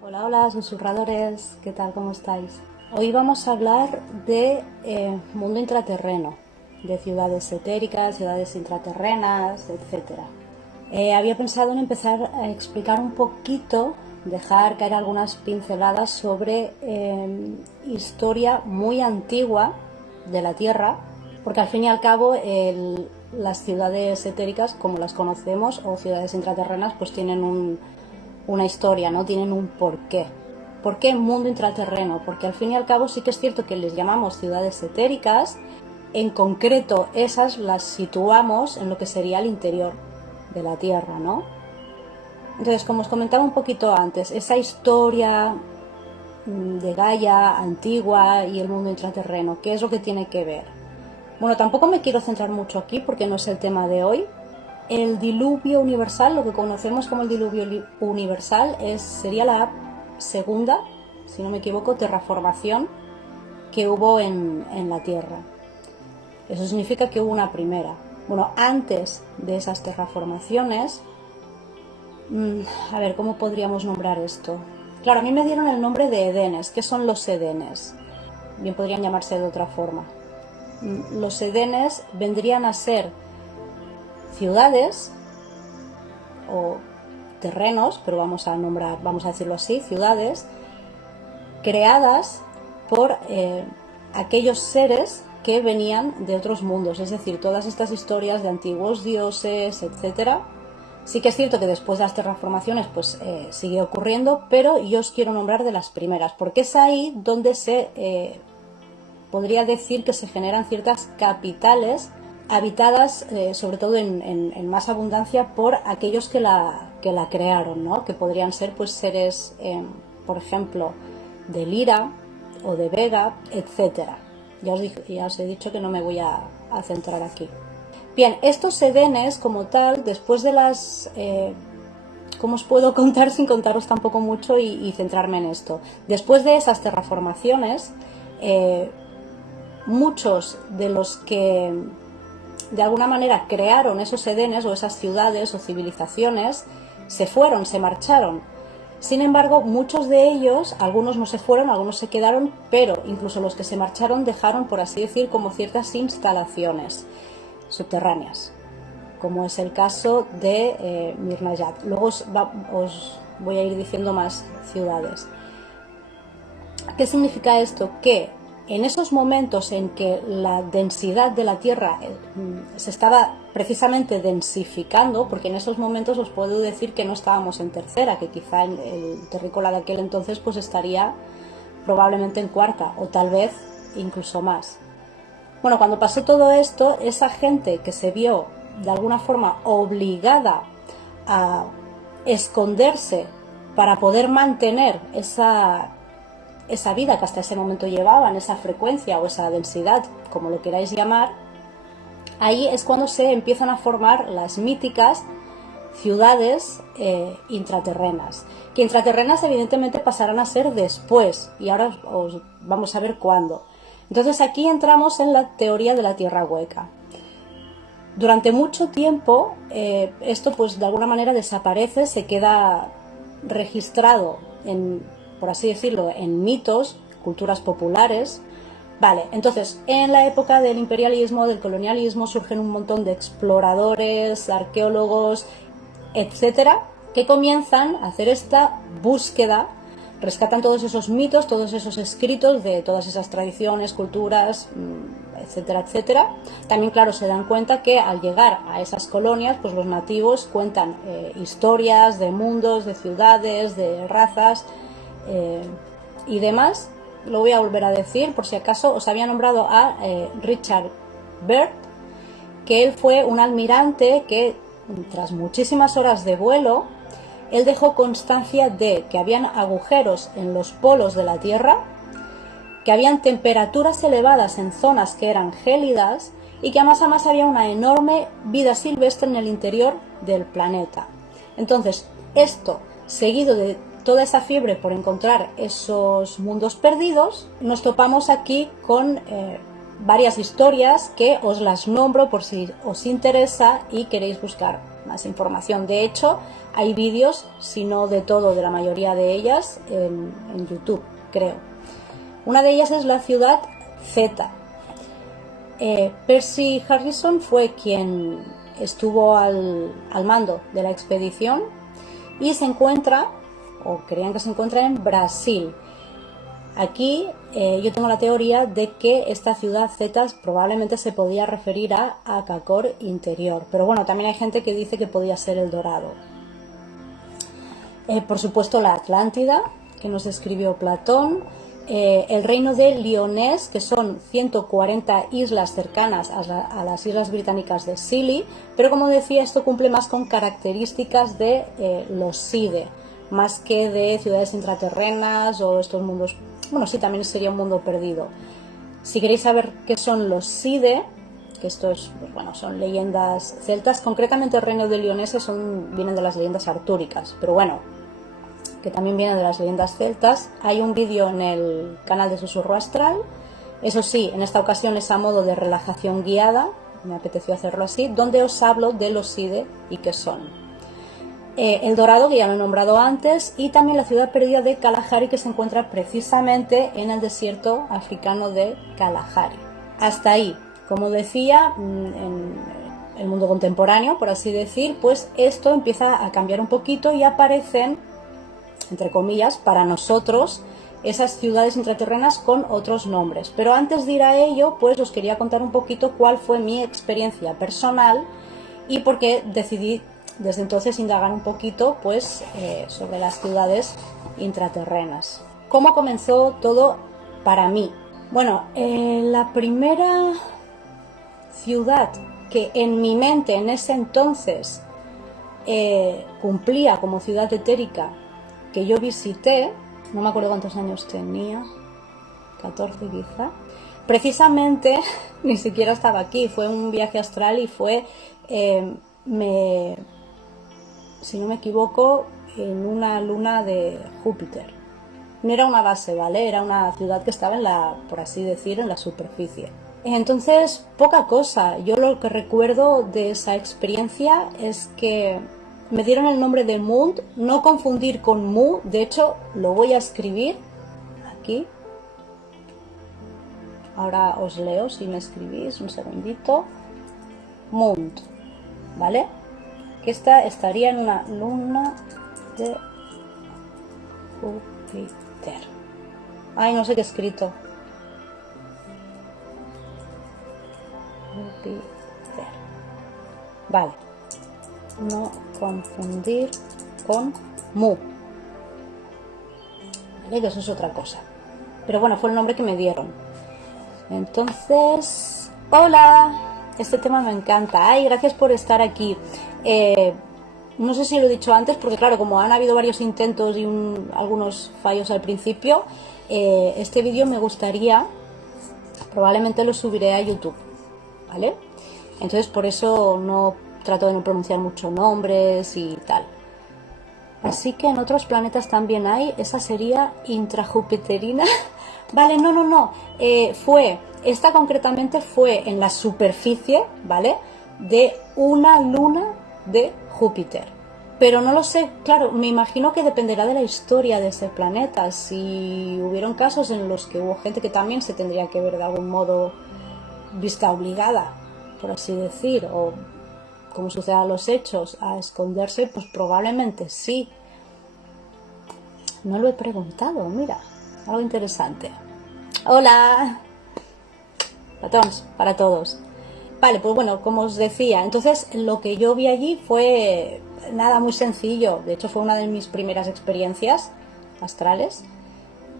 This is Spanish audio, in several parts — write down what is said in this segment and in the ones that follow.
Hola, hola, susurradores, ¿qué tal? ¿Cómo estáis? Hoy vamos a hablar de mundo intraterreno, de ciudades etéricas, ciudades intraterrenas, etcétera. Había pensado en empezar a explicar un poquito, dejar caer algunas pinceladas sobre historia muy antigua de la Tierra, porque al fin y al cabo las ciudades etéricas, como las conocemos, o ciudades intraterrenas, pues tienen una historia, ¿no? Tienen un porqué. ¿Por qué mundo intraterreno? Porque al fin y al cabo sí que es cierto que les llamamos ciudades etéricas, en concreto esas las situamos en lo que sería el interior de la Tierra, ¿no? Entonces, como os comentaba un poquito antes, esa historia de Gaia antigua y el mundo intraterreno, ¿qué es lo que tiene que ver? Bueno, tampoco me quiero centrar mucho aquí porque no es el tema de hoy. El diluvio universal, lo que conocemos como el diluvio universal, sería la segunda, si no me equivoco, terraformación que hubo en la Tierra. Eso significa que hubo una primera. Bueno, antes de esas terraformaciones, a ver, ¿cómo podríamos nombrar esto? Claro, a mí me dieron el nombre de Edenes. ¿Qué son los Edenes? Bien podrían llamarse de otra forma. Los Edenes vendrían a ser ciudades o terrenos, pero vamos a decirlo así, ciudades creadas por aquellos seres que venían de otros mundos, es decir, todas estas historias de antiguos dioses, etcétera. Sí que es cierto que después de las terraformaciones pues sigue ocurriendo, pero yo os quiero nombrar de las primeras, porque es ahí donde se podría decir que se generan ciertas capitales habitadas sobre todo en más abundancia por aquellos que la crearon, ¿no? Que podrían ser pues seres, por ejemplo, de Lira o de Vega, etcétera. Ya os he dicho que no me voy a centrar aquí. Bien, estos Edenes como tal, después de las... ¿cómo os puedo contar sin contaros tampoco mucho y centrarme en esto? Después de esas terraformaciones, muchos de los que de alguna manera crearon esos Edenes o esas ciudades o civilizaciones se fueron, se marcharon. Sin embargo, muchos de ellos, algunos no se fueron, algunos se quedaron, pero incluso los que se marcharon dejaron, por así decir, como ciertas instalaciones subterráneas, como es el caso de Mirnayat. Luego os voy a ir diciendo más ciudades. ¿Qué significa esto? Que en esos momentos en que la densidad de la Tierra se estaba precisamente densificando, porque en esos momentos os puedo decir que no estábamos en tercera, que quizá el terrícola de aquel entonces pues estaría probablemente en cuarta o tal vez incluso más. Bueno, cuando pasó todo esto, esa gente que se vio de alguna forma obligada a esconderse para poder mantener esa vida que hasta ese momento llevaban, esa frecuencia o esa densidad, como lo queráis llamar, ahí es cuando se empiezan a formar las míticas ciudades intraterrenas, que intraterrenas evidentemente pasarán a ser después, y ahora os vamos a ver cuándo. Entonces aquí entramos en la teoría de la Tierra hueca. Durante mucho tiempo esto pues de alguna manera desaparece, se queda registrado por así decirlo, en mitos, culturas populares. Vale, entonces, en la época del imperialismo, del colonialismo, surgen un montón de exploradores, arqueólogos, etcétera, que comienzan a hacer esta búsqueda, rescatan todos esos mitos, todos esos escritos de todas esas tradiciones, culturas, etcétera, etcétera. También, claro, se dan cuenta que al llegar a esas colonias, pues los nativos cuentan historias de mundos, de ciudades, de razas, y demás. Lo voy a volver a decir por si acaso. Os había nombrado a Richard Byrd, que él fue un almirante que tras muchísimas horas de vuelo él dejó constancia de que habían agujeros en los polos de la Tierra, que habían temperaturas elevadas en zonas que eran gélidas y que a más había una enorme vida silvestre en el interior del planeta. Entonces, esto seguido de toda esa fiebre por encontrar esos mundos perdidos, nos topamos aquí con varias historias que os las nombro por si os interesa y queréis buscar más información. De hecho, hay vídeos, si no de todo, de la mayoría de ellas, en YouTube, creo. Una de ellas es la ciudad Z. Percy Harrison fue quien estuvo al mando de la expedición y se encuentra, o creían que se encuentra, en Brasil. Aquí yo tengo la teoría de que esta ciudad Z probablemente se podía referir a Acacor Interior, pero bueno, también hay gente que dice que podía ser El Dorado. Por supuesto la Atlántida, que nos escribió Platón, el reino de Lyonés, que son 140 islas cercanas a las islas británicas de Scilly, pero como decía, esto cumple más con características de los Side, más que de ciudades intraterrenas o estos mundos. Bueno, sí, también sería un mundo perdido. Si queréis saber qué son los Side, que estos, pues bueno, son leyendas celtas, concretamente el reino de Lyonés vienen de las leyendas artúricas, pero bueno, que también vienen de las leyendas celtas. Hay un vídeo en el canal de Susurro Astral, eso sí, en esta ocasión es a modo de relajación guiada, me apeteció hacerlo así, donde os hablo de los Side y qué son. El Dorado, que ya lo he nombrado antes, y también la ciudad perdida de Kalahari, que se encuentra precisamente en el desierto africano de Kalahari. Hasta ahí, como decía, en el mundo contemporáneo, por así decir, pues esto empieza a cambiar un poquito y aparecen, entre comillas, para nosotros, esas ciudades intraterrenas con otros nombres. Pero antes de ir a ello, pues os quería contar un poquito cuál fue mi experiencia personal y por qué decidí desde entonces indagar un poquito pues sobre las ciudades intraterrenas. ¿Cómo comenzó todo para mí? Bueno, la primera ciudad que en mi mente en ese entonces cumplía como ciudad etérica que yo visité, no me acuerdo cuántos años tenía, 14 quizá, precisamente ni siquiera estaba aquí, fue un viaje astral y fue, si no me equivoco, en una luna de Júpiter. No era una base, ¿vale? Era una ciudad que estaba en la, por así decir, en la superficie. Entonces, poca cosa. Yo lo que recuerdo de esa experiencia es que me dieron el nombre de Mund, no confundir con Mu, de hecho lo voy a escribir aquí. Ahora os leo si me escribís, un segundito. Mund, ¿vale? Que esta estaría en una luna de Júpiter. Ay, no sé qué he escrito. Júpiter. Vale. No confundir con Mu. ¿Vale? Que eso es otra cosa. Pero bueno, fue el nombre que me dieron. Entonces, hola. Este tema me encanta. Ay, gracias por estar aquí. No sé si lo he dicho antes, porque claro, como han habido varios intentos y algunos fallos al principio, este vídeo me gustaría, probablemente lo subiré a YouTube, ¿vale? Entonces por eso no trato de no pronunciar mucho nombres y tal. Así que en otros planetas también hay, esa sería intrajupiterina. Vale, no, esta concretamente fue en la superficie, ¿vale? De una luna de Júpiter. Pero no lo sé, claro, me imagino que dependerá de la historia de ese planeta. Si hubieron casos en los que hubo gente que también se tendría que ver de algún modo vista obligada, por así decir, o como suceda los hechos, a esconderse, pues probablemente sí. No lo he preguntado, mira, algo interesante. Hola, ratones para todos. Vale, pues bueno, como os decía, entonces lo que yo vi allí fue nada, muy sencillo. De hecho fue una de mis primeras experiencias astrales.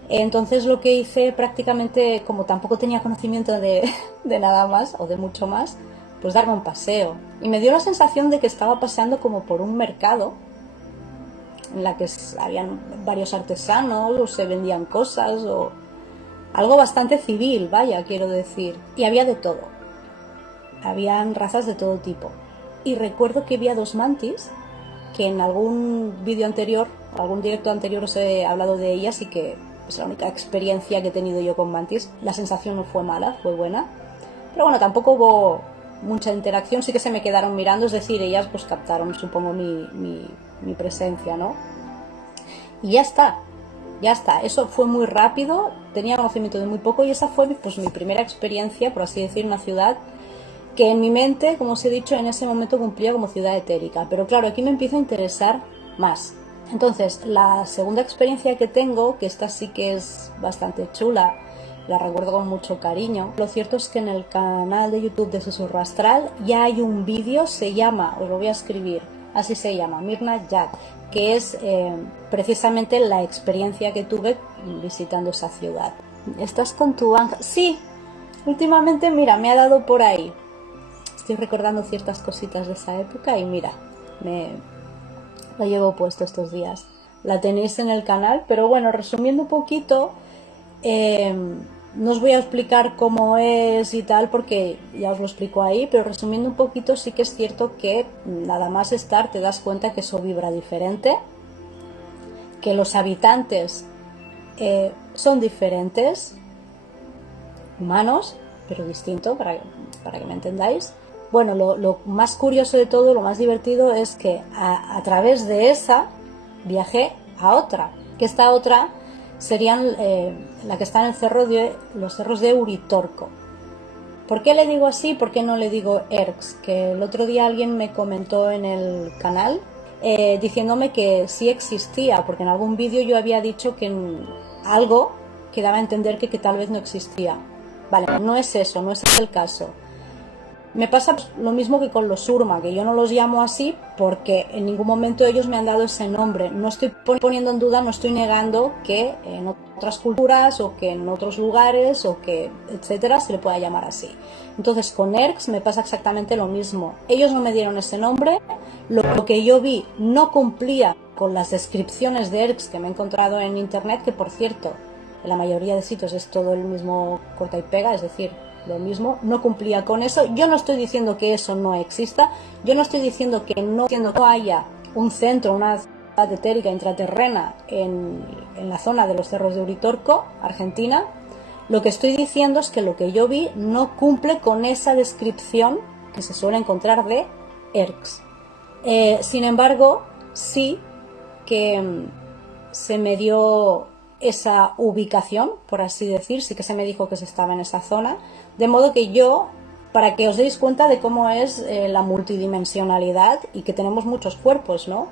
Entonces lo que hice prácticamente, como tampoco tenía conocimiento de nada más o de mucho más, pues darme un paseo. Y me dio la sensación de que estaba paseando como por un mercado en la que habían varios artesanos o se vendían cosas o algo bastante civil, vaya, quiero decir. Y había de todo. Habían razas de todo tipo. Y recuerdo que vi a dos mantis, que en algún vídeo anterior, algún directo anterior os he hablado de ellas y que es la única experiencia que he tenido yo con mantis. La sensación no fue mala, fue buena. Pero bueno, tampoco hubo mucha interacción, sí que se me quedaron mirando, es decir, ellas pues captaron, supongo, mi presencia, ¿no? Y ya está, eso fue muy rápido, tenía conocimiento de muy poco y esa fue pues mi primera experiencia, por así decir, en una ciudad que en mi mente, como os he dicho, en ese momento cumplía como ciudad etérica, pero claro, aquí me empieza a interesar más. Entonces, la segunda experiencia que tengo, que esta sí que es bastante chula, la recuerdo con mucho cariño. Lo cierto es que en el canal de YouTube de Susurro Astral ya hay un vídeo, se llama, os lo voy a escribir, así se llama, Mirna Yat, que es precisamente la experiencia que tuve visitando esa ciudad. ¿Estás con tu ángel? Sí, últimamente, mira, me ha dado por ahí. Estoy recordando ciertas cositas de esa época y mira, lo llevo puesto estos días. La tenéis en el canal, pero bueno, resumiendo un poquito, no os voy a explicar cómo es y tal, porque ya os lo explico ahí, pero resumiendo un poquito, sí que es cierto que nada más estar te das cuenta que eso vibra diferente, que los habitantes son diferentes, humanos, pero distinto, para que me entendáis. Bueno, lo más curioso de todo, lo más divertido es que a través de esa viajé a otra, que esta otra serían la que está en los cerros de Uritorco. ¿Por qué le digo así? ¿Por qué no le digo Erx? Que el otro día alguien me comentó en el canal diciéndome que sí existía, porque en algún vídeo yo había dicho que algo que daba a entender que tal vez no existía. Vale, no es eso, no es el caso. Me pasa lo mismo que con los Surma, que yo no los llamo así porque en ningún momento ellos me han dado ese nombre. No estoy poniendo en duda, no estoy negando que en otras culturas o que en otros lugares o que etcétera se le pueda llamar así. Entonces con Erx me pasa exactamente lo mismo. Ellos no me dieron ese nombre, lo que yo vi no cumplía con las descripciones de Erx que me he encontrado en internet, que por cierto, en la mayoría de sitios es todo el mismo corta y pega, es decir, lo mismo, no cumplía con eso. Yo no estoy diciendo que eso no exista, yo no estoy diciendo que no haya un centro, una ciudad etérica intraterrena en la zona de los cerros de Uritorco, Argentina. Lo que estoy diciendo es que lo que yo vi no cumple con esa descripción que se suele encontrar de Erx. Sin embargo, sí que se me dio esa ubicación, por así decir, sí que se me dijo que se estaba en esa zona, de modo que yo, para que os deis cuenta de cómo es la multidimensionalidad y que tenemos muchos cuerpos, ¿no?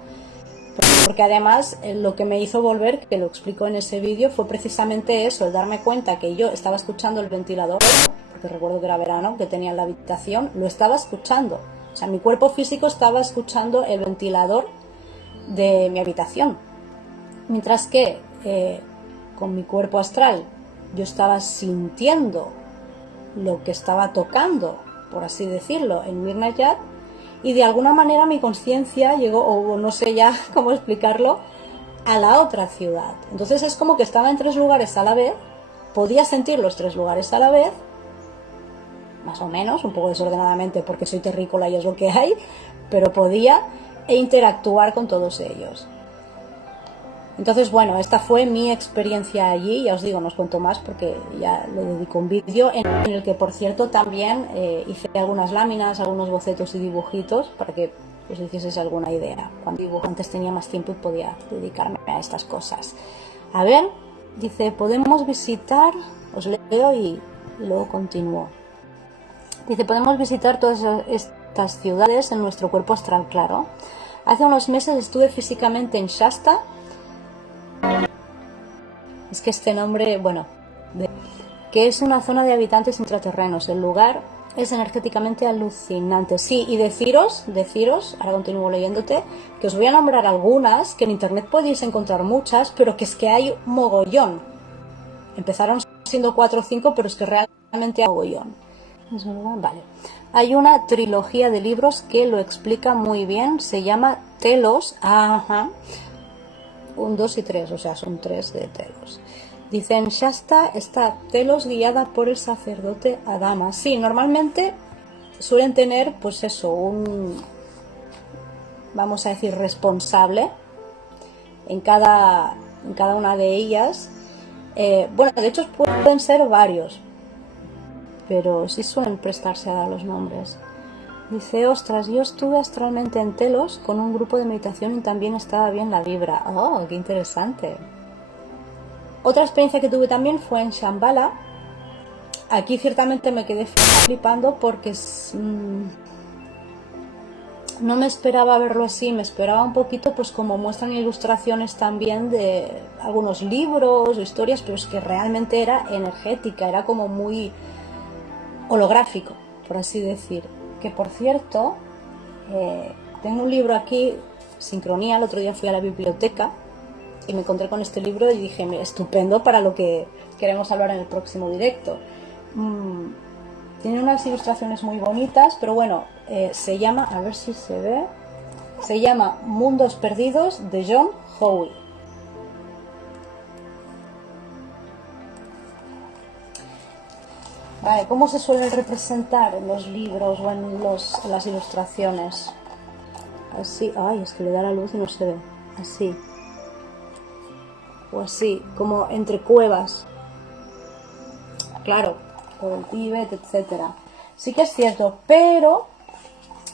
Porque además lo que me hizo volver, que lo explico en ese vídeo, fue precisamente eso, el darme cuenta que yo estaba escuchando el ventilador, porque recuerdo que era verano, que tenía en la habitación, lo estaba escuchando. O sea, mi cuerpo físico estaba escuchando el ventilador de mi habitación. Mientras que con mi cuerpo astral yo estaba sintiendo lo que estaba tocando, por así decirlo, en Mirna Yat, y de alguna manera mi conciencia llegó, o no sé ya cómo explicarlo, a la otra ciudad. Entonces es como que estaba en 3 lugares a la vez, podía sentir los 3 lugares a la vez, más o menos, un poco desordenadamente porque soy terrícola y es lo que hay, pero podía interactuar con todos ellos. Entonces, bueno, esta fue mi experiencia allí, ya os digo, no os cuento más porque ya le dedico un vídeo en el que, por cierto, también hice algunas láminas, algunos bocetos y dibujitos para que os hicieseis alguna idea. Cuando dibujo antes tenía más tiempo y podía dedicarme a estas cosas. A ver, dice, podemos visitar, os leo y luego continúo. Dice, podemos visitar todas estas ciudades en nuestro cuerpo astral, claro. Hace unos meses estuve físicamente en Shasta. Es que este nombre, bueno, que es una zona de habitantes intraterrenos. El lugar es energéticamente alucinante. Sí, y deciros, ahora continúo leyéndote, que os voy a nombrar algunas, que en internet podéis encontrar muchas, pero que es que hay mogollón. Empezaron siendo 4 o 5, pero es que realmente hay mogollón. Vale. Hay una trilogía de libros que lo explica muy bien, se llama Telos, 1, 2 y 3, o sea, son 3 de Telos. Dice, en Shasta está Telos guiada por el sacerdote Adama. Sí, normalmente suelen tener, pues eso, vamos a decir, responsable en cada una de ellas. Bueno, de hecho pueden ser varios, pero sí suelen prestarse a dar los nombres. Dice, ostras, yo estuve astralmente en Telos con un grupo de meditación y también estaba bien la vibra. Oh, qué interesante. Otra experiencia que tuve también fue en Shambhala. Aquí ciertamente me quedé flipando porque no me esperaba verlo así, me esperaba un poquito pues como muestran ilustraciones también de algunos libros o historias, pero es que realmente era energética, era como muy holográfico, por así decir. Que por cierto, tengo un libro aquí, Sincronía, el otro día fui a la biblioteca y me encontré con este libro y dije, estupendo para lo que queremos hablar en el próximo directo. Tiene unas ilustraciones muy bonitas, pero bueno, se llama, a ver si se ve, se llama Mundos Perdidos de John Howe. Vale, ¿cómo se suelen representar en los libros o en las ilustraciones? Así, ay, es que le da la luz y no se ve, así. O así, como entre cuevas. Claro, por el Tíbet, etcétera. Sí que es cierto, pero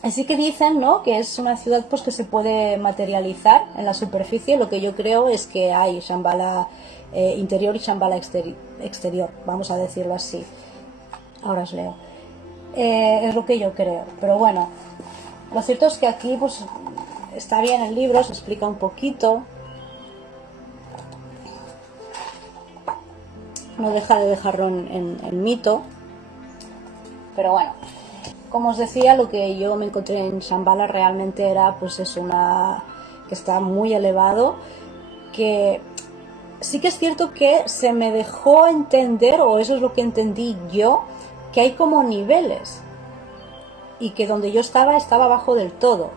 sí que dicen, ¿no?, que es una ciudad pues que se puede materializar en la superficie. Lo que yo creo es que hay Shambhala interior y Shambhala exterior, vamos a decirlo así. Ahora os leo. Es lo que yo creo, pero bueno, lo cierto es que aquí pues está bien el libro, se explica un poquito. No deja de dejarlo en mito, pero bueno, como os decía, lo que yo me encontré en Shambhala realmente era pues es que está muy elevado, que sí que es cierto que se me dejó entender, o eso es lo que entendí yo, que hay como niveles y que donde yo estaba abajo del todo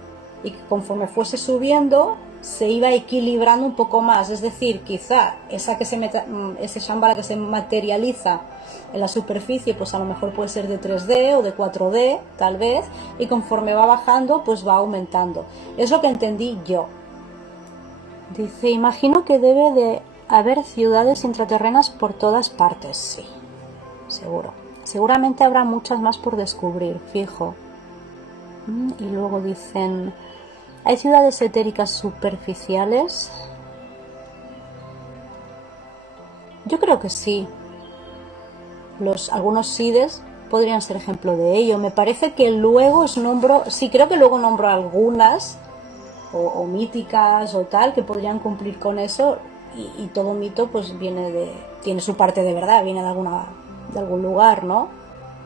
y que conforme fuese subiendo se iba equilibrando un poco más, es decir, quizá ese Shambhala que se materializa en la superficie pues a lo mejor puede ser de 3D o de 4D tal vez, y conforme va bajando pues va aumentando. Es lo que entendí yo. Dice, imagino que debe de haber ciudades intraterrenas por todas partes. Sí, seguro. Seguramente habrá muchas más por descubrir, fijo. Y luego dicen, ¿hay ciudades etéricas superficiales? Yo creo que sí. Algunos sides podrían ser ejemplo de ello. Me parece que luego creo que luego nombro algunas o míticas o tal que podrían cumplir con eso, y todo mito pues tiene su parte de verdad, viene de algún lugar, ¿no?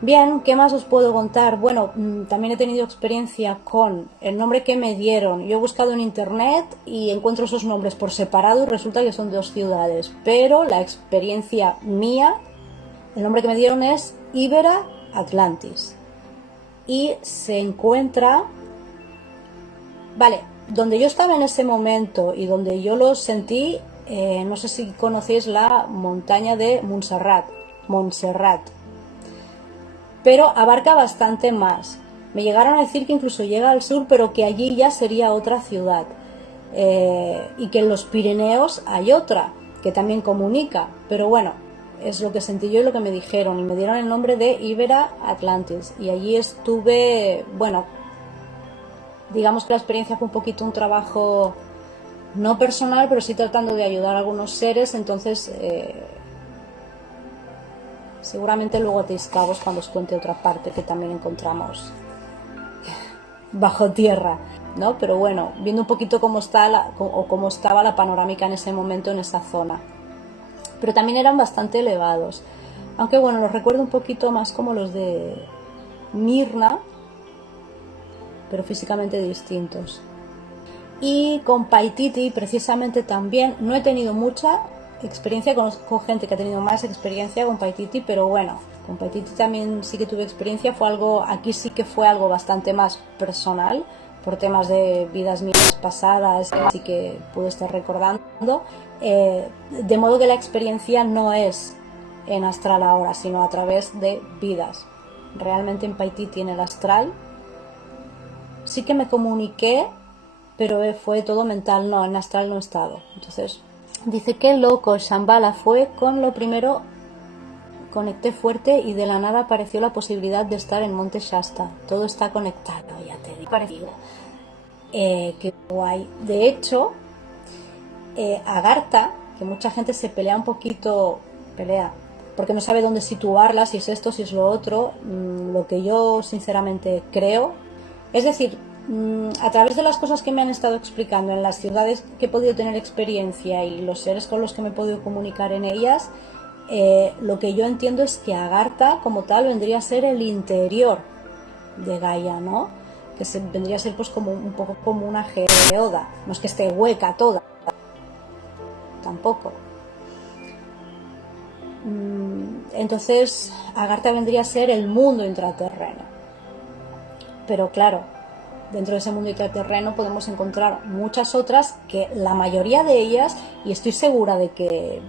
Bien, ¿qué más os puedo contar? Bueno, también he tenido experiencia con el nombre que me dieron. Yo he buscado en internet y encuentro esos nombres por separado y resulta que son 2 ciudades. Pero la experiencia mía, el nombre que me dieron es Ibera Atlantis. Y se encuentra... Vale, donde yo estaba en ese momento y donde yo lo sentí, no sé si conocéis la montaña de Montserrat. Pero abarca bastante más. Me llegaron a decir que incluso llega al sur, pero que allí ya sería otra ciudad. Y que en los Pirineos hay otra, que también comunica. Pero bueno, es lo que sentí yo y lo que me dijeron. Y me dieron el nombre de Ibera Atlantis. Y allí estuve, bueno, digamos que la experiencia fue un poquito un trabajo no personal, pero sí tratando de ayudar a algunos seres. Entonces... seguramente luego atéis cabos cuando os cuente otra parte que también encontramos bajo tierra, ¿no? Pero bueno, viendo un poquito cómo estaba la panorámica en ese momento en esa zona. Pero también eran bastante elevados. Aunque bueno, los recuerdo un poquito más como los de Mirna, pero físicamente distintos. Y con Paititi precisamente también no he tenido mucha experiencia, conozco gente que ha tenido más experiencia con Paititi, pero bueno, con Paititi también sí que tuve experiencia. Aquí sí que fue algo bastante más personal, por temas de vidas mías pasadas, así que pude estar recordando, de modo que la experiencia no es en astral ahora, sino a través de vidas. Realmente en Paititi, en el astral, sí que me comuniqué, pero fue todo mental, no, en astral no he estado. Entonces dice que loco, Shambhala fue con lo primero conecté fuerte y de la nada apareció la posibilidad de estar en Monte Shasta. Todo está conectado, ya te digo. Parecido. Qué guay. De hecho, Agartha, que mucha gente se pelea un poquito, porque no sabe dónde situarla, si es esto, si es lo otro, lo que yo sinceramente creo, es decir, a través de las cosas que me han estado explicando en las ciudades que he podido tener experiencia y los seres con los que me he podido comunicar en ellas, lo que yo entiendo es que Agartha como tal vendría a ser el interior de Gaia, ¿no? Que vendría a ser pues como un poco como una geoda, no es que esté hueca toda, tampoco. Entonces Agartha vendría a ser el mundo intraterreno, pero claro, dentro de ese mundo intraterreno podemos encontrar muchas otras que la mayoría de ellas, y estoy segura de que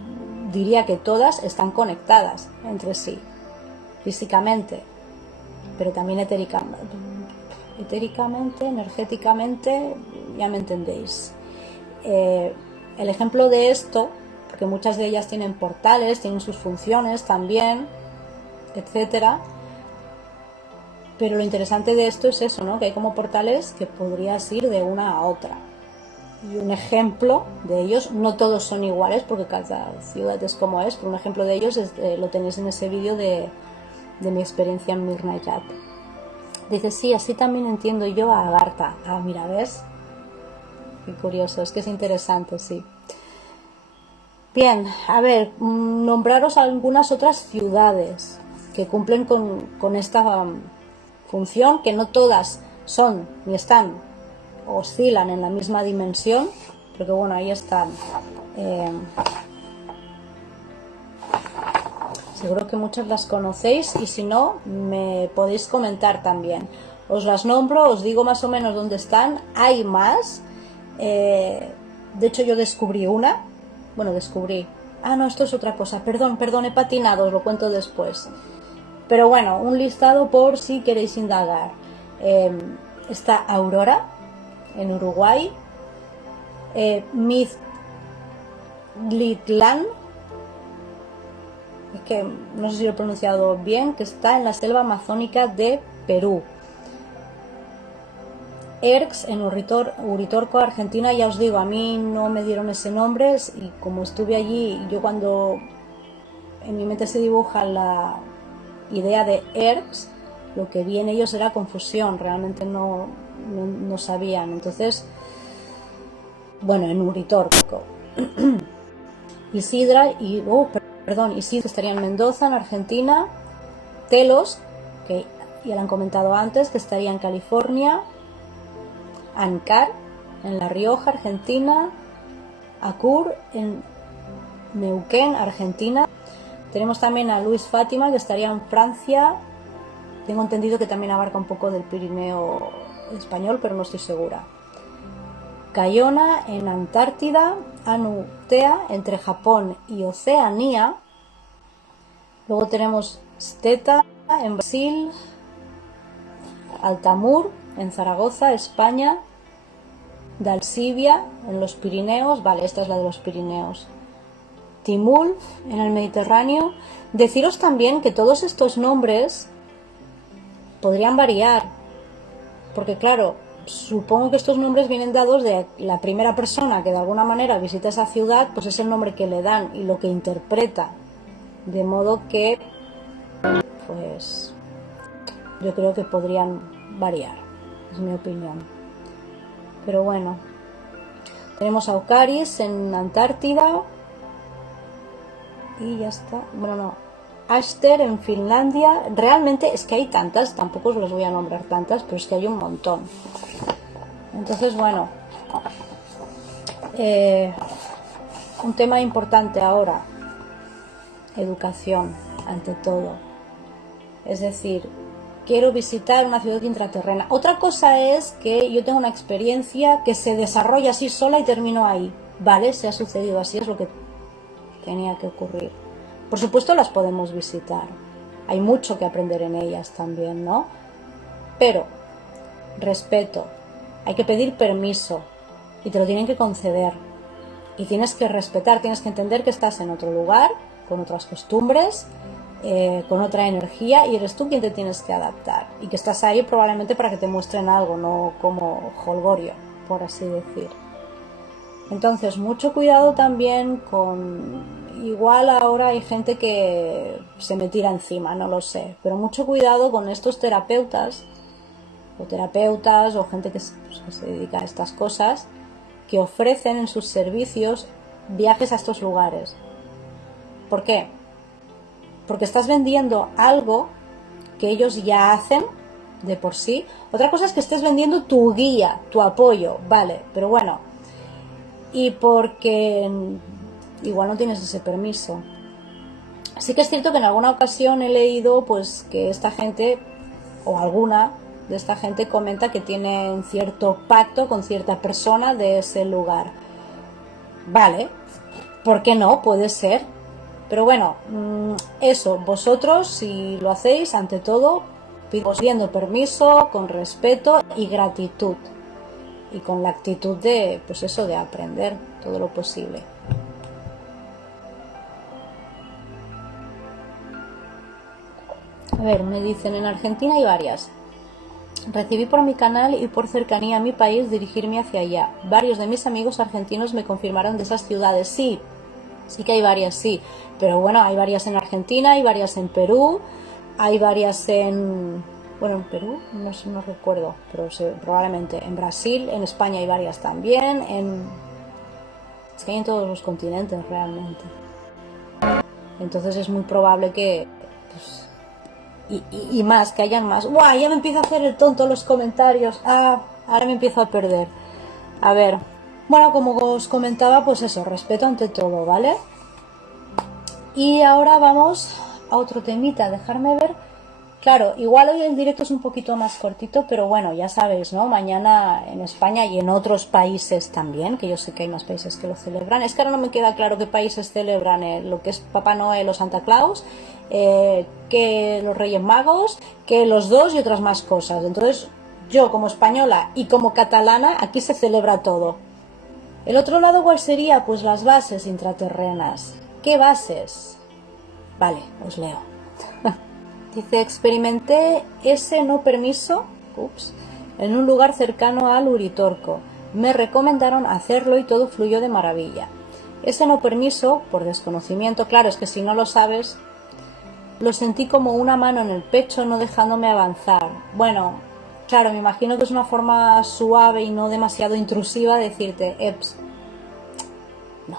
diría que todas están conectadas entre sí físicamente, pero también etéricamente, energéticamente, ya me entendéis. El ejemplo de esto, porque muchas de ellas tienen portales, tienen sus funciones también, etcétera. Pero lo interesante de esto es eso, ¿no? Que hay como portales que podrías ir de una a otra. Y un ejemplo de ellos, no todos son iguales porque cada ciudad es como es, pero un ejemplo de ellos lo tenéis en ese vídeo de mi experiencia en Mirna Yat. Dice, sí, así también entiendo yo a Agartha. Ah, mira, ¿ves? Qué curioso, es que es interesante, sí. Bien, a ver, nombraros algunas otras ciudades que cumplen con esta función, que no todas son ni están, oscilan en la misma dimensión, porque bueno, ahí están. Seguro que muchas las conocéis y si no, me podéis comentar también. Os las nombro, os digo más o menos dónde están. Hay más. De hecho, yo descubrí una. Bueno, descubrí. Ah, no, esto es otra cosa. Perdón, he patinado, os lo cuento después. Pero bueno, un listado por si queréis indagar. Está Aurora, en Uruguay. Miztlitlán, es que no sé si lo he pronunciado bien, que está en la selva amazónica de Perú. Erx, en Uritorco, Argentina. Ya os digo, a mí no me dieron ese nombre y como estuve allí, yo cuando en mi mente se dibuja la idea de Erx, lo que vi en ellos era confusión, realmente no sabían. Entonces, bueno, en Uritorco. Isidra Isidro estaría en Mendoza, en Argentina. Telos, que ya lo han comentado antes, que estaría en California. Ancar, en La Rioja, Argentina. Acur, en Neuquén, Argentina. Tenemos también a Luis Fátima, que estaría en Francia. Tengo entendido que también abarca un poco del Pirineo español, pero no estoy segura. Cayona, en Antártida. Anutea, entre Japón y Oceanía. Luego tenemos Steta, en Brasil. Altamur, en Zaragoza, España. Dalsivia, en los Pirineos. Vale, esta es la de los Pirineos. Timul, en el Mediterráneo. Deciros también que todos estos nombres podrían variar, porque claro, supongo que estos nombres vienen dados de la primera persona que de alguna manera visita esa ciudad, pues es el nombre que le dan y lo que interpreta, de modo que pues yo creo que podrían variar, es mi opinión. Pero bueno, tenemos a Aucaris en Antártida y ya está. Bueno, no, Ashter en Finlandia. Realmente es que hay tantas, tampoco os los voy a nombrar tantas, pero es que hay un montón. Entonces, bueno, un tema importante ahora, educación ante todo. Es decir, quiero visitar una ciudad intraterrena. Otra cosa es que yo tengo una experiencia que se desarrolla así sola y termino ahí. Vale, se ha sucedido así, es lo que tenía que ocurrir. Por supuesto las podemos visitar. Hay mucho que aprender en ellas también, ¿no? Pero, respeto. Hay que pedir permiso y te lo tienen que conceder. Y tienes que respetar, tienes que entender que estás en otro lugar, con otras costumbres, con otra energía, y eres tú quien te tienes que adaptar, y que estás ahí probablemente para que te muestren algo, no como jolgorio, por así decir. Entonces, mucho cuidado también con... Igual ahora hay gente que se me tira encima, no lo sé, pero mucho cuidado con estos terapeutas o gente que se dedica a estas cosas, que ofrecen en sus servicios viajes a estos lugares. ¿Por qué? Porque estás vendiendo algo que ellos ya hacen de por sí. Otra cosa es que estés vendiendo tu guía, tu apoyo, vale, pero bueno, y porque igual no tienes ese permiso. Sí que es cierto que en alguna ocasión he leído pues que esta gente, o alguna de esta gente, comenta que tienen cierto pacto con cierta persona de ese lugar. Vale, ¿por qué no? Puede ser. Pero bueno, eso, vosotros si lo hacéis, ante todo, pidiendo permiso, con respeto y gratitud. Y con la actitud de, pues eso, de aprender todo lo posible. A ver, me dicen, en Argentina hay varias. Recibí por mi canal y por cercanía a mi país dirigirme hacia allá. Varios de mis amigos argentinos me confirmaron de esas ciudades. Sí que hay varias, sí. Pero bueno, hay varias en Argentina, hay varias en Perú, hay varias en... Bueno, en Perú no recuerdo, pero probablemente en Brasil, en España hay varias también, es que hay en todos los continentes realmente. Entonces es muy probable que... Pues, y más, que hayan más. ¡Guau! Ya me empiezo a hacer el tonto en los comentarios. Ahora me empiezo a perder. A ver. Bueno, como os comentaba, pues eso, respeto ante todo, ¿vale? Y ahora vamos a otro temita, dejarme ver. Claro, igual hoy el directo es un poquito más cortito, pero bueno, ya sabéis, ¿no? Mañana en España y en otros países también, que yo sé que hay más países que lo celebran. Es que ahora no me queda claro qué países celebran lo que es Papá Noel o Santa Claus, que los Reyes Magos, que los dos y otras más cosas. Entonces, yo como española y como catalana, aquí se celebra todo. El otro lado, ¿cuál sería? Pues las bases intraterrenas. ¿Qué bases? Vale, os leo. Dice, experimenté ese no permiso en un lugar cercano al Uritorco. Me recomendaron hacerlo y todo fluyó de maravilla. Ese no permiso, por desconocimiento, claro, es que si no lo sabes, lo sentí como una mano en el pecho no dejándome avanzar. Bueno, claro, me imagino que es una forma suave y no demasiado intrusiva de decirte, no.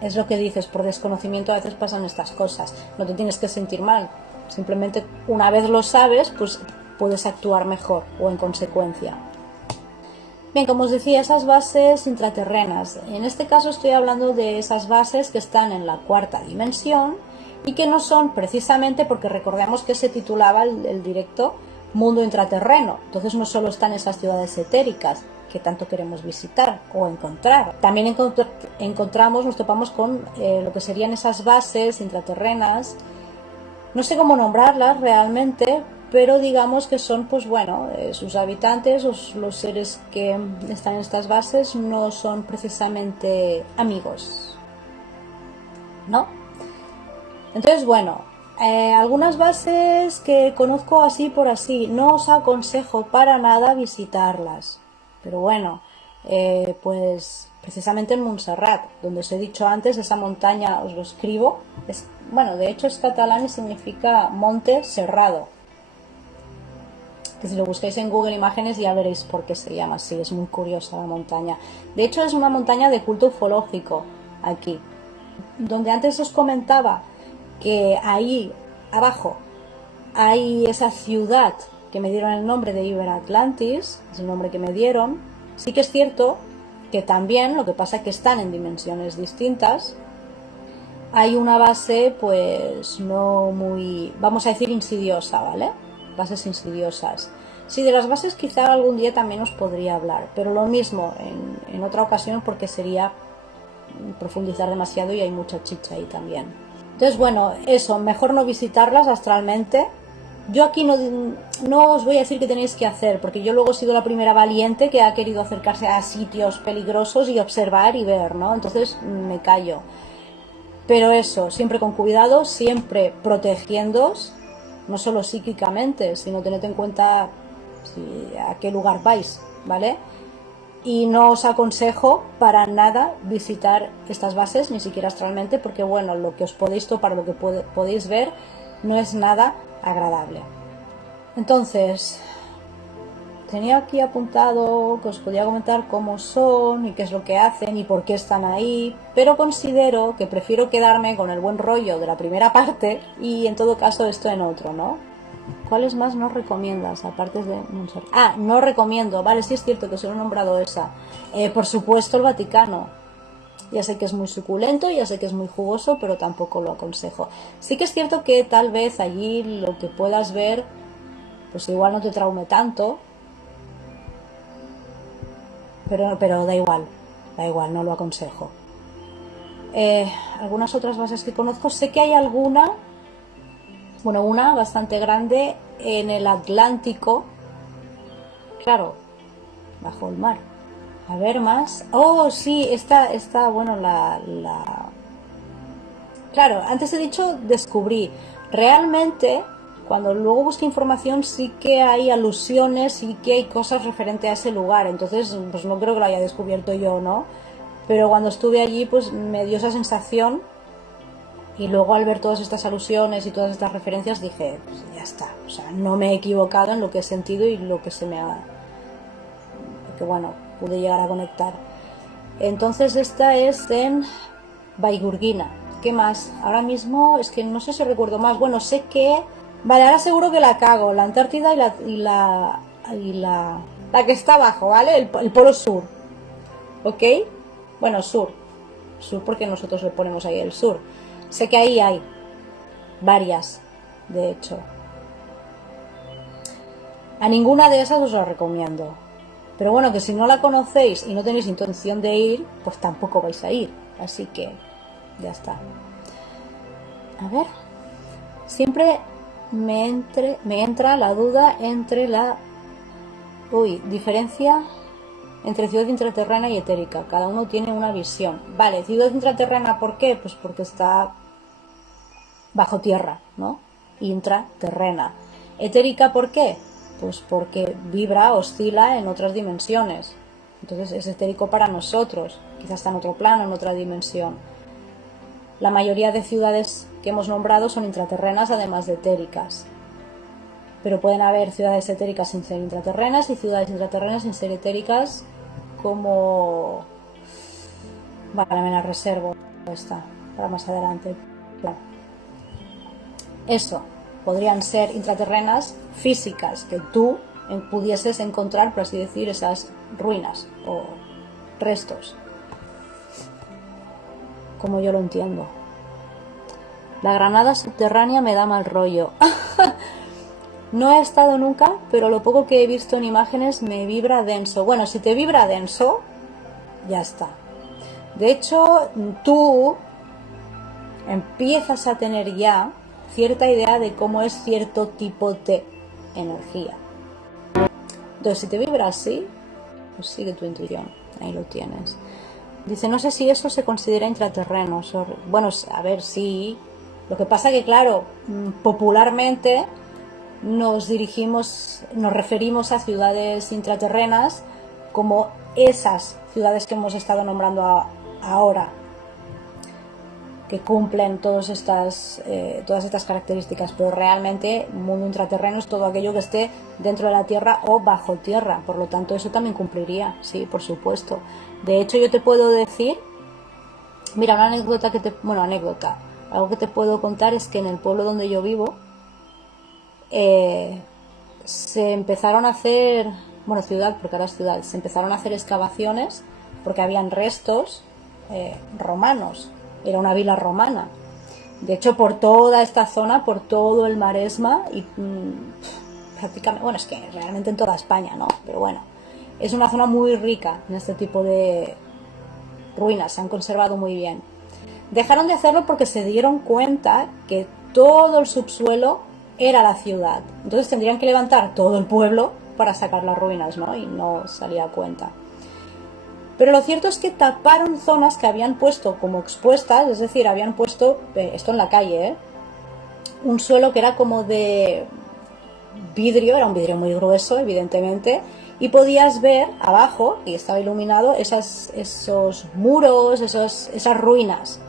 Es lo que dices, por desconocimiento a veces pasan estas cosas. No te tienes que sentir mal. Simplemente una vez lo sabes, pues puedes actuar mejor o en consecuencia. Bien, como os decía, esas bases intraterrenas. En este caso estoy hablando de esas bases que están en la cuarta dimensión y que no son precisamente, porque recordemos que se titulaba el directo Mundo Intraterreno. Entonces no solo están esas ciudades etéricas que tanto queremos visitar o encontrar. También nos topamos con lo que serían esas bases intraterrenas. No sé cómo nombrarlas realmente, pero digamos que son, pues bueno, sus habitantes o los seres que están en estas bases no son precisamente amigos, ¿no? Entonces, bueno, algunas bases que conozco así por así, no os aconsejo para nada visitarlas, pero bueno, pues precisamente en Montserrat, donde os he dicho antes, esa montaña, os lo escribo, bueno, de hecho es catalán y significa monte cerrado, que si lo buscáis en Google Imágenes ya veréis por qué se llama así, es muy curiosa la montaña. De hecho es una montaña de culto ufológico aquí, donde antes os comentaba que ahí abajo hay esa ciudad que me dieron el nombre de Iber Atlantis, es el nombre que me dieron. Sí que es cierto que también, lo que pasa es que están en dimensiones distintas, hay una base pues no muy, vamos a decir, insidiosa, ¿vale? Bases insidiosas. Sí, de las bases quizá algún día también os podría hablar, pero lo mismo en otra ocasión, porque sería profundizar demasiado y hay mucha chicha ahí también. Entonces, bueno, eso, mejor no visitarlas astralmente. Yo aquí no os voy a decir qué tenéis que hacer, porque yo luego he sido la primera valiente que ha querido acercarse a sitios peligrosos y observar y ver, ¿no? Entonces me callo. Pero eso, siempre con cuidado, siempre protegiéndoos, no solo psíquicamente, sino tened en cuenta a qué lugar vais, ¿vale? Y no os aconsejo para nada visitar estas bases, ni siquiera astralmente, porque bueno, lo que os podéis topar, lo que podéis ver, no es nada agradable. Entonces, tenía aquí apuntado que os podía comentar cómo son y qué es lo que hacen y por qué están ahí, pero considero que prefiero quedarme con el buen rollo de la primera parte y en todo caso esto en otro, ¿no? ¿Cuáles más nos recomiendas? Aparte de Montserrat. Ah, no recomiendo. Vale, sí es cierto que solo he nombrado esa. Por supuesto el Vaticano. Ya sé que es muy suculento, ya sé que es muy jugoso, pero tampoco lo aconsejo. Sí que es cierto que tal vez allí lo que puedas ver, pues igual no te traume tanto. Pero da igual, no lo aconsejo. Algunas otras bases que conozco, sé que hay alguna, bueno, una bastante grande en el Atlántico, claro, bajo el mar. A ver más. Oh, sí, esta bueno, claro, antes he dicho descubrí. Realmente, cuando luego busqué información, sí que hay alusiones, sí que hay cosas referentes a ese lugar. Entonces, pues no creo que lo haya descubierto yo, ¿no? Pero cuando estuve allí, pues me dio esa sensación. Y luego al ver todas estas alusiones y todas estas referencias dije, pues ya está, o sea, no me he equivocado en lo que he sentido y lo que se me ha... que bueno, pude llegar a conectar. Entonces esta es en Baigurguina. ¿Qué más? Ahora mismo es que no sé si recuerdo más. Bueno, sé que... Vale, ahora seguro que la cago. La Antártida y la que está abajo, ¿vale? El polo sur. ¿Ok? Bueno, sur. Sur porque nosotros le ponemos ahí el sur. Sé que ahí hay varias, de hecho. A ninguna de esas os la recomiendo. Pero bueno, que si no la conocéis y no tenéis intención de ir, pues tampoco vais a ir. Así que ya está. A ver. Siempre me entra la duda entre la... diferencia entre ciudad intraterrena y etérica. Cada uno tiene una visión. Vale, ciudad intraterrena, ¿por qué? Pues porque está bajo tierra, ¿no? Intraterrena. Etérica, ¿por qué? Pues porque vibra, oscila en otras dimensiones. Entonces es etérico para nosotros. Quizás está en otro plano, en otra dimensión. La mayoría de ciudades que hemos nombrado son intraterrenas, además de etéricas. Pero pueden haber ciudades etéricas sin ser intraterrenas y ciudades intraterrenas sin ser etéricas, como... Vale, me la reservo esta para más adelante. Bueno. Eso, podrían ser intraterrenas físicas, que tú pudieses encontrar, por así decir, esas ruinas o restos, como yo lo entiendo. La granada subterránea me da mal rollo. No he estado nunca, pero lo poco que he visto en imágenes me vibra denso. Bueno, si te vibra denso, ya está. De hecho, tú empiezas a tener ya cierta idea de cómo es cierto tipo de energía. Entonces, si te vibra así, pues sigue tu intuición. Ahí lo tienes. Dice, no sé si eso se considera intraterreno. Bueno, a ver, sí. Lo que pasa que, claro, popularmente nos referimos a ciudades intraterrenas como esas ciudades que hemos estado nombrando ahora, que cumplen todas estas características, pero realmente mundo intraterreno es todo aquello que esté dentro de la tierra o bajo tierra, por lo tanto eso también cumpliría, sí, por supuesto. De hecho, yo te puedo decir, mira, una anécdota algo que te puedo contar es que en el pueblo donde yo vivo se empezaron a hacer, ciudad, porque ahora es ciudad, se empezaron a hacer excavaciones porque habían restos romanos. Era una vila romana. De hecho, por toda esta zona, por todo el Maresma y prácticamente, es que realmente en toda España, ¿no? Pero bueno, es una zona muy rica en este tipo de ruinas, se han conservado muy bien. Dejaron de hacerlo porque se dieron cuenta que todo el subsuelo era la ciudad. Entonces tendrían que levantar todo el pueblo para sacar las ruinas, ¿no? Y no salía a cuenta. Pero lo cierto es que taparon zonas que habían puesto como expuestas, es decir, habían puesto, esto en la calle, un suelo que era como de vidrio, era un vidrio muy grueso, evidentemente, y podías ver abajo, y estaba iluminado, esos muros, esas ruinas.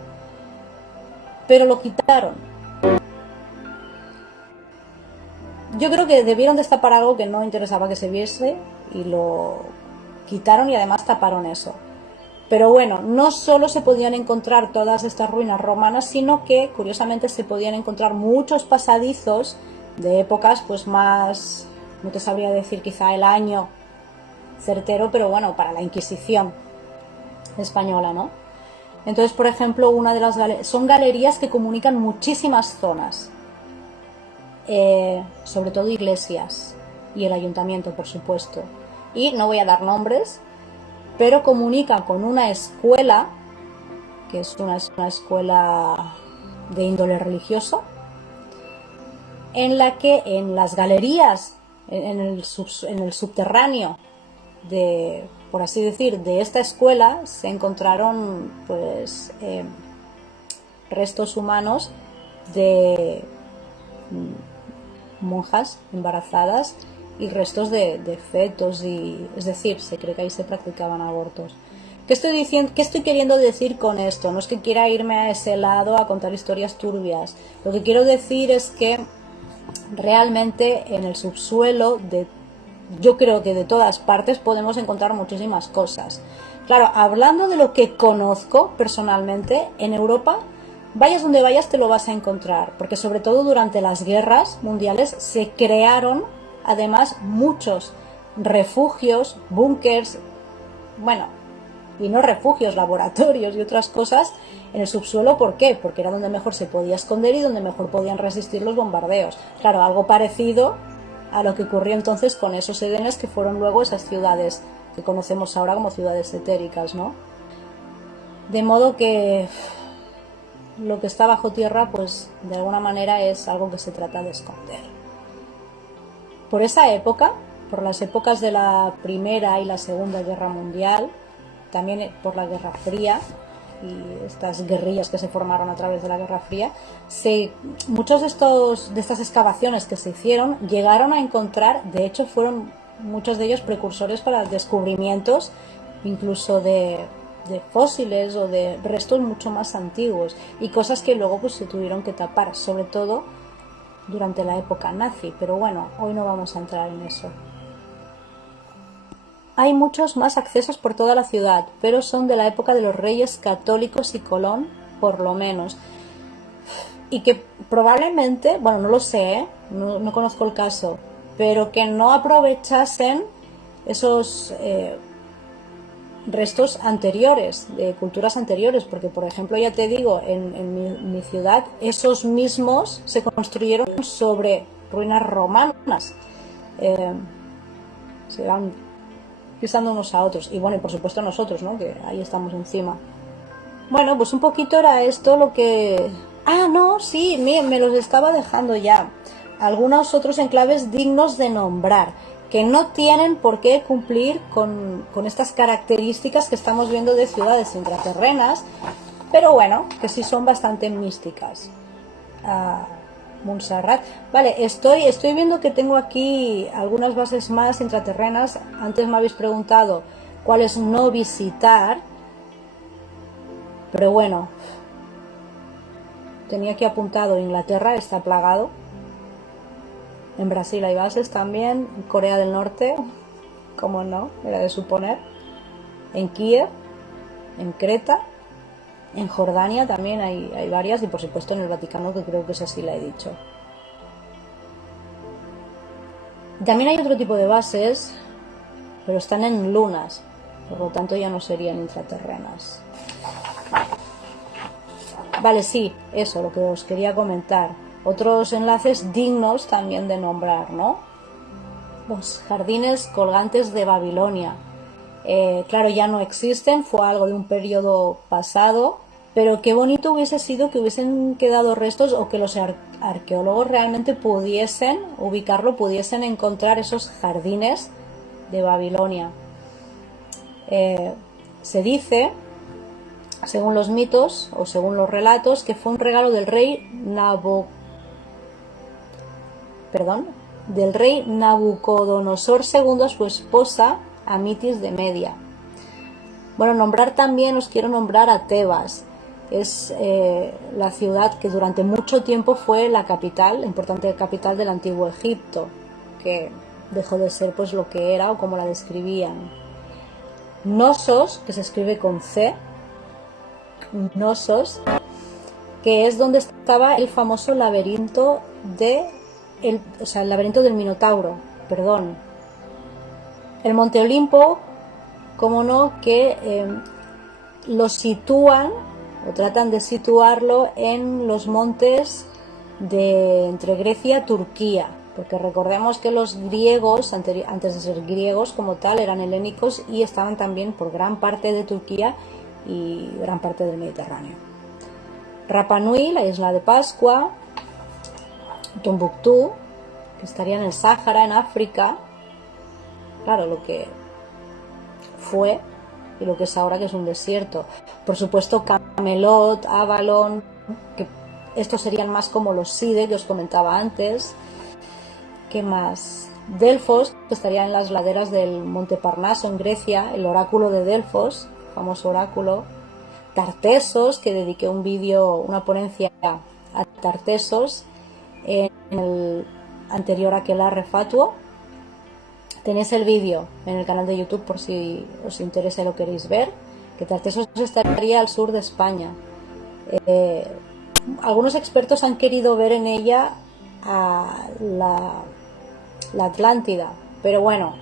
Pero lo quitaron. Yo creo que debieron destapar algo que no interesaba que se viese y lo quitaron y además taparon eso. Pero bueno, no solo se podían encontrar todas estas ruinas romanas, sino que curiosamente se podían encontrar muchos pasadizos de épocas pues más, no te sabría decir quizá el año certero, pero bueno, para la Inquisición española, ¿no? Entonces, por ejemplo, una de las son galerías que comunican muchísimas zonas, sobre todo iglesias y el ayuntamiento, por supuesto. Y no voy a dar nombres, pero comunican con una escuela, que es una escuela de índole religioso, en la que en las galerías, en el subterráneo de, por así decir, de esta escuela se encontraron pues restos humanos de monjas embarazadas y restos de fetos, y es decir, se cree que ahí se practicaban abortos. ¿Qué estoy diciendo? ¿Qué estoy queriendo decir con esto? No es que quiera irme a ese lado a contar historias turbias. Lo que quiero decir es que realmente en el subsuelo yo creo que de todas partes podemos encontrar muchísimas cosas. Claro, hablando de lo que conozco personalmente, en Europa, vayas donde vayas te lo vas a encontrar, porque sobre todo durante las guerras mundiales se crearon además muchos refugios, búnkers, bueno, y no refugios, laboratorios y otras cosas en el subsuelo. ¿Por qué? Porque era donde mejor se podía esconder y donde mejor podían resistir los bombardeos. Claro, algo parecido a lo que ocurrió entonces con esos edenes que fueron luego esas ciudades que conocemos ahora como ciudades etéricas, ¿no? De modo que lo que está bajo tierra, pues de alguna manera es algo que se trata de esconder. Por esa época, por las épocas de la Primera y la Segunda Guerra Mundial, también por la Guerra Fría y estas guerrillas que se formaron a través de la Guerra Fría, muchos de estas excavaciones que se hicieron llegaron a encontrar, de hecho fueron muchos de ellos precursores para descubrimientos incluso de fósiles o de restos mucho más antiguos y cosas que luego pues se tuvieron que tapar, sobre todo durante la época nazi, pero bueno, hoy no vamos a entrar en eso. Hay muchos más accesos por toda la ciudad, pero son de la época de los reyes católicos y Colón, por lo menos. Y que probablemente, bueno, no lo sé, no conozco el caso, pero que no aprovechasen esos restos anteriores, de culturas anteriores, porque por ejemplo, ya te digo, en mi ciudad, esos mismos se construyeron sobre ruinas romanas. Se van pisando unos a otros, y bueno, y por supuesto nosotros, ¿no? Que ahí estamos encima. Bueno, pues un poquito era esto lo que... Ah, no, sí, me los estaba dejando ya. Algunos otros enclaves dignos de nombrar, que no tienen por qué cumplir con estas características que estamos viendo de ciudades intraterrenas, pero bueno, que sí son bastante místicas. Montserrat. Vale, estoy viendo que tengo aquí algunas bases más intraterrenas. Antes me habéis preguntado cuáles no visitar, pero bueno, tenía aquí apuntado: Inglaterra está plagado, en Brasil hay bases también, en Corea del Norte, como no, era de suponer, en Kiev, en Creta, en Jordania también hay varias, y por supuesto en el Vaticano, que creo que esa sí la he dicho. También hay otro tipo de bases, pero están en lunas, por lo tanto ya no serían intraterrenas. Vale, sí, eso, lo que os quería comentar. Otros enlaces dignos también de nombrar, ¿no? Los jardines colgantes de Babilonia. Claro, ya no existen, fue algo de un periodo pasado, pero qué bonito hubiese sido que hubiesen quedado restos, o que los arqueólogos realmente pudiesen ubicarlo, pudiesen encontrar esos jardines de Babilonia. Se dice, según los mitos o según los relatos, que fue un regalo del rey Nabucodonosor II a su esposa Amitis de Media. Bueno, os quiero nombrar a Tebas. Es la ciudad que durante mucho tiempo fue la capital, la importante capital del antiguo Egipto, que dejó de ser pues lo que era o como la describían. Knossos, que se escribe con C, Knossos, que es donde estaba el famoso laberinto el laberinto del Minotauro, perdón. El Monte Olimpo, como no, que lo sitúan o tratan de situarlo en los montes entre Grecia y Turquía, porque recordemos que los griegos, antes de ser griegos como tal, eran helénicos y estaban también por gran parte de Turquía y gran parte del Mediterráneo. Rapa Nui, la isla de Pascua, Tombuctú, que estaría en el Sáhara, en África, claro, lo que fue y lo que es ahora, que es un desierto. Por supuesto, Camelot, Avalon, que estos serían más como los Side que os comentaba antes. ¿Qué más? Delfos, que estaría en las laderas del Monte Parnaso en Grecia, el oráculo de Delfos, famoso oráculo. Tartesos, que dediqué un vídeo, una ponencia a Tartesos en el anterior Aquelarre Fatuo. Tenéis el vídeo en el canal de YouTube por si os interesa y lo queréis ver, que Tartesos estaría al sur de España. Algunos expertos han querido ver en ella a la Atlántida, pero bueno,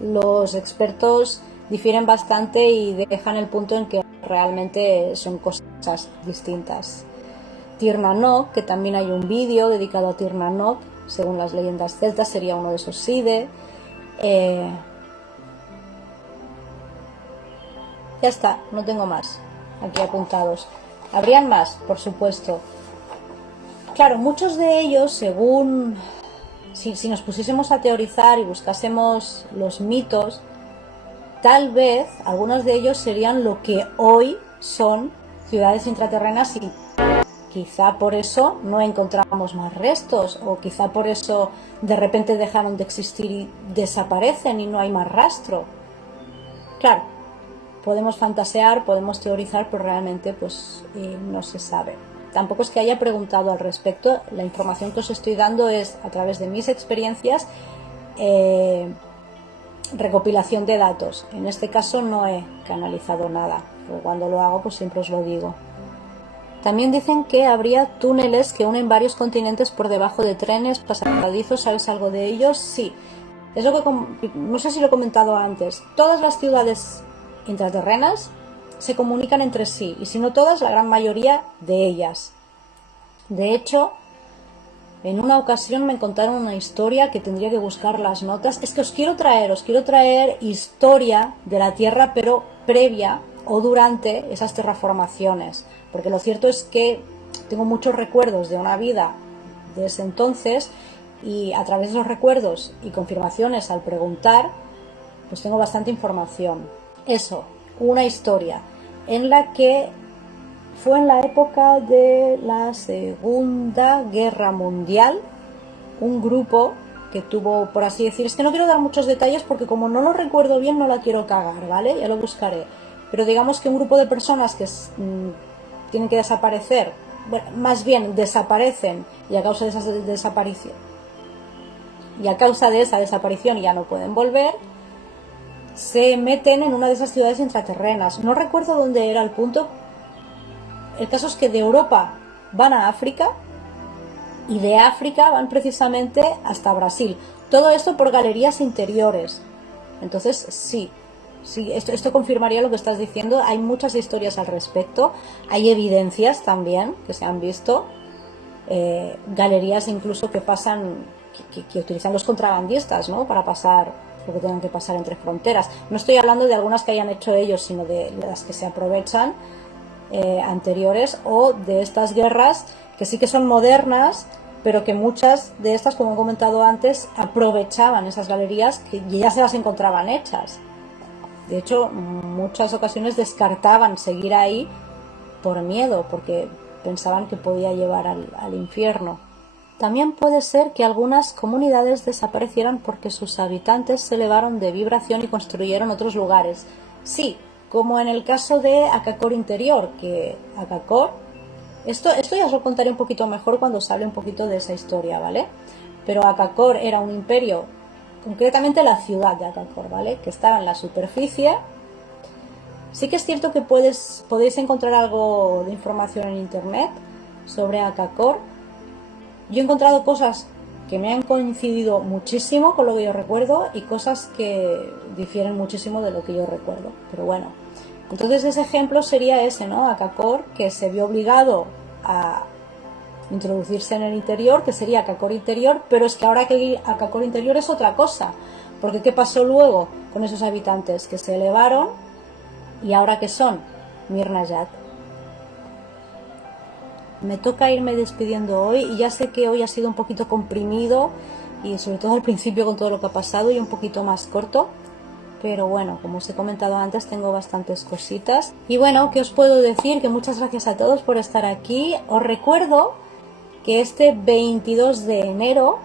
los expertos difieren bastante y dejan el punto en que realmente son cosas distintas. Tirnanok, que también hay un vídeo dedicado a Tirnanok, según las leyendas celtas sería uno de esos Side. Ya está, no tengo más aquí apuntados. Habrían más, por supuesto. Claro, muchos de ellos, según si nos pusiésemos a teorizar y buscásemos los mitos, tal vez algunos de ellos serían lo que hoy son ciudades intraterrenas, y quizá por eso no encontramos más restos, o quizá por eso de repente dejaron de existir y desaparecen y no hay más rastro. Claro, podemos fantasear, podemos teorizar, pero realmente pues no se sabe. Tampoco es que haya preguntado al respecto. La información que os estoy dando es a través de mis experiencias, recopilación de datos. En este caso no he canalizado nada, pero cuando lo hago pues siempre os lo digo. También dicen que habría túneles que unen varios continentes por debajo de trenes, pasadizos. ¿Sabes algo de ellos? Sí. Es lo que no sé si lo he comentado antes. Todas las ciudades intraterrenas se comunican entre sí, y si no todas, la gran mayoría de ellas. De hecho, en una ocasión me contaron una historia que tendría que buscar las notas. Es que os quiero traer historia de la Tierra, pero previa o durante esas terraformaciones, porque lo cierto es que tengo muchos recuerdos de una vida de ese entonces, y a través de los recuerdos y confirmaciones al preguntar, pues tengo bastante información. Eso, una historia en la que fue en la época de la Segunda Guerra Mundial, un grupo que tuvo, por así decir, es que no quiero dar muchos detalles porque como no lo recuerdo bien no la quiero cagar, ¿vale? Ya lo buscaré. Pero digamos que un grupo de personas que tienen que desaparecer, bueno, más bien desaparecen, y a causa de esa desaparición ya no pueden volver, se meten en una de esas ciudades intraterrenas. No recuerdo dónde era el punto. El caso es que de Europa van a África, y de África van precisamente hasta Brasil. Todo esto por galerías interiores. Entonces sí, esto confirmaría lo que estás diciendo. Hay muchas historias al respecto. Hay evidencias también que se han visto. Galerías incluso que pasan, que utilizan los contrabandistas, ¿no?, para pasar lo que tengan que pasar entre fronteras. No estoy hablando de algunas que hayan hecho ellos, sino de las que se aprovechan, anteriores, o de estas guerras que sí que son modernas, pero que muchas de estas, como he comentado antes, aprovechaban esas galerías que ya se las encontraban hechas. De hecho, en muchas ocasiones descartaban seguir ahí por miedo, porque pensaban que podía llevar al infierno. También puede ser que algunas comunidades desaparecieran porque sus habitantes se elevaron de vibración y construyeron otros lugares. Sí, como en el caso de Akakor Interior, que Akakor, esto ya os lo contaré un poquito mejor cuando os hable un poquito de esa historia, ¿vale? Pero Akakor era un imperio, concretamente la ciudad de Akakor, ¿vale? Que estaba en la superficie. Sí que es cierto que podéis encontrar algo de información en internet sobre Akakor. Yo he encontrado cosas que me han coincidido muchísimo con lo que yo recuerdo y cosas que difieren muchísimo de lo que yo recuerdo. Pero bueno, entonces ese ejemplo sería ese, ¿no? Akakor, que se vio obligado a introducirse en el interior, que sería Akakor Interior, pero es que ahora que Akakor Interior es otra cosa. Porque ¿qué pasó luego con esos habitantes? Que se elevaron y ahora ¿qué son? Mir Najat. Me toca irme despidiendo hoy y ya sé que hoy ha sido un poquito comprimido y sobre todo al principio con todo lo que ha pasado y un poquito más corto, pero bueno, como os he comentado antes, tengo bastantes cositas. Y bueno, ¿qué os puedo decir? Que muchas gracias a todos por estar aquí. Os recuerdo que este 22 de enero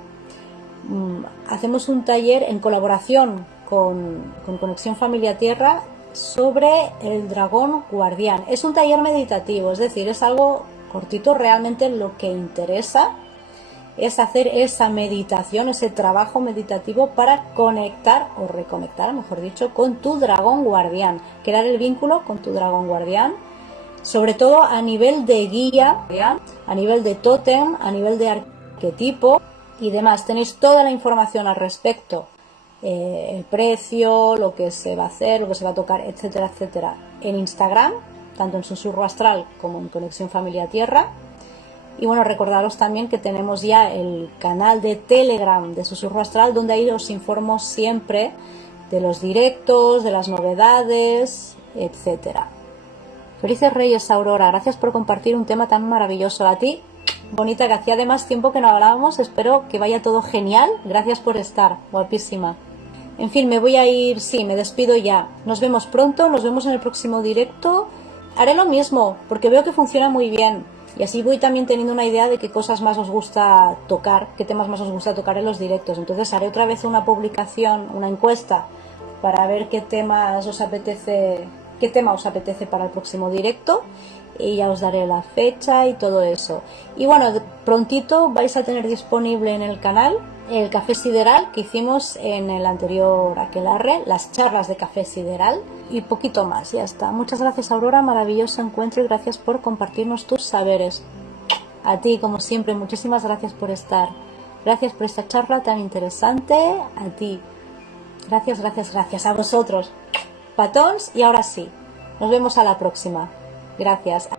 hacemos un taller en colaboración con Conexión Familia Tierra sobre el dragón guardián. Es un taller meditativo, es decir, es algo cortito. Realmente lo que interesa es hacer esa meditación, ese trabajo meditativo para conectar o reconectar, mejor dicho, con tu dragón guardián, crear el vínculo con tu dragón guardián, sobre todo a nivel de guía, a nivel de tótem, a nivel de arquetipo y demás. Tenéis toda la información al respecto, el precio, lo que se va a hacer, lo que se va a tocar, etcétera, etcétera, en Instagram, tanto en Susurro Astral como en Conexión Familia Tierra. Y bueno, recordaros también que tenemos ya el canal de Telegram de Susurro Astral, donde ahí os informo siempre de los directos, de las novedades, etcétera. Felices Reyes, Aurora, gracias por compartir un tema tan maravilloso. A ti, bonita, que hacía además tiempo que no hablábamos, espero que vaya todo genial, gracias por estar, guapísima. En fin, me voy a ir, sí, me despido ya. Nos vemos pronto, nos vemos en el próximo directo. Haré lo mismo, porque veo que funciona muy bien. Y así voy también teniendo una idea de qué cosas más os gusta tocar, qué temas más os gusta tocar en los directos. Entonces haré otra vez una publicación, una encuesta, para ver qué tema os apetece para el próximo directo. Y ya os daré la fecha y todo eso. Y bueno, prontito vais a tener disponible en el canal el café sideral que hicimos en el anterior aquelarre, las charlas de café sideral y poquito más, ya está. Muchas gracias, Aurora, maravilloso encuentro y gracias por compartirnos tus saberes. A ti, como siempre, muchísimas gracias por estar. Gracias por esta charla tan interesante. A ti. Gracias, gracias, gracias. A vosotros. Patons y ahora sí. Nos vemos a la próxima. Gracias.